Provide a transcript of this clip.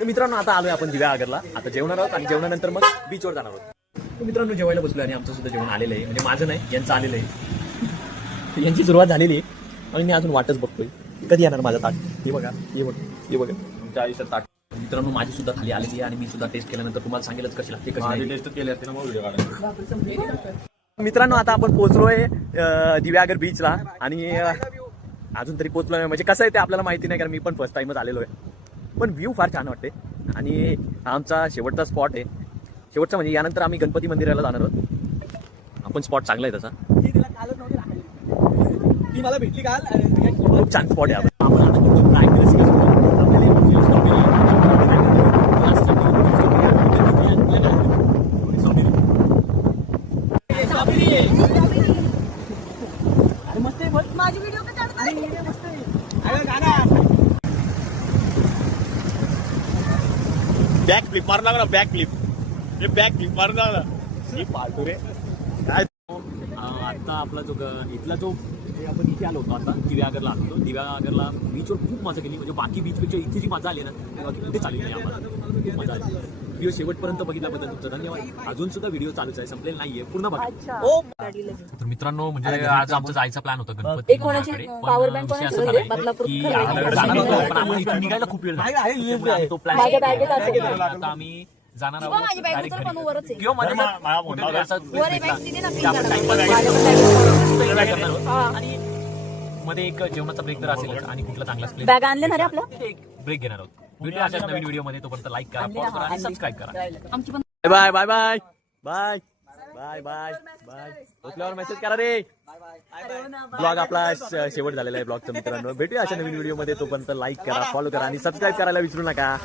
तर मित्रांनो आता आलोय आपण दिव्या आगरला. आता जेवणार आहोत आणि जेवणानंतर मग बीचवर जाणार आहोत. तर मित्रांनो जेवायला बसलोय आणि आमचं सुद्धा जेवण आलेलं आहे. म्हणजे माझं नाही, यांचं आलेलं आहे. यांची सुरुवात झालेली आहे आणि मी अजून वाटच बघतोय कधी येणार माझा ताट. हे बघा, हे बघा तुमच्या आयुष्यात ताट. मित्रांनो माझी सुद्धा खाली आलेली आहे आणि मी सुद्धा टेस्ट केल्यानंतर तुम्हाला सांगेलच कशी लागते, कशी नाही. टेस्ट केली असते ना मग व्हिडिओ काढायचा. मित्रांनो आता आपण पोहोचलोय दिव्यागर बीचला आणि अजून तरी पोहोचलो नाही. म्हणजे कसं आहे ते आपल्याला माहिती नाही, कारण मी पण फर्स्ट टाइमच आलेलो आहे. पण व्ह्यू फार छान वाटते आणि आमचा शेवटचा स्पॉट आहे. शेवटचा म्हणजे यानंतर आम्ही गणपती मंदिराला जाणार आहोत. आपण स्पॉट चांगला आहे तसा, ती मला भेटली काल. खूप छान स्पॉट आहे. आपण आता किती practice केली. माझी व्हिडिओ का काढताय? मस्त आहे. अरे गाणं बॅक फ्लिप मारून लागला, बॅक फ्लिप. हे बॅक फ्लिप मारून लागला. ही फालतू रे काय. आता आपला जो इथला जो आपण इथे आलो होतो, आता दिव्यागरला आलो होतो. दिव्यागरला बीचवर खूप मजा केली. म्हणजे बाकी बीचपेक्षा इथे जी मजा आली ना, बाकी कुठे चालली नाही आम्हाला. खूप मजा आली. व्हिडिओ शेवटपर्यंत बघितल्याबद्दल तुमचं धन्यवाद. अजून सुद्धा व्हिडिओ चालूच आहे, संपलेला नाहीये, पूर्ण बघा. तर मित्रांनो म्हणजे आज आमचा जायचा प्लॅन होता गणपती. पॉवर बँक पण आपण इथून निघायला खूप वेळ झाला. तो प्लॅन आता आम्ही जाणार आहोत direct घरी. किंवा माझ्या कुठेतरी असा place भेटला. आणि मध्ये एक जेवणाचा ब्रेक तर असेल आणि कुठला चांगला प्लेस बॅग आणले ना रे आपलं, एक ब्रेक घेणार आहोत. भेटूया अशाच नवीन व्हिडिओ मध्ये. तोपर्यंत लाईक करा, फॉलो करा आणि सबस्क्राईब करा. आमची पण bye bye bye bye bye bye bye. उठल्यावर मेसेज करा रे. ब्लॉग आपला शेवट झालेला आहे ब्लॉगचा. मित्रांनो भेटूया अशा नवीन व्हिडिओ मध्ये. तोपर्यंत लाईक करा, फॉलो करा आणि सबस्क्राईब करायला विसरू नका.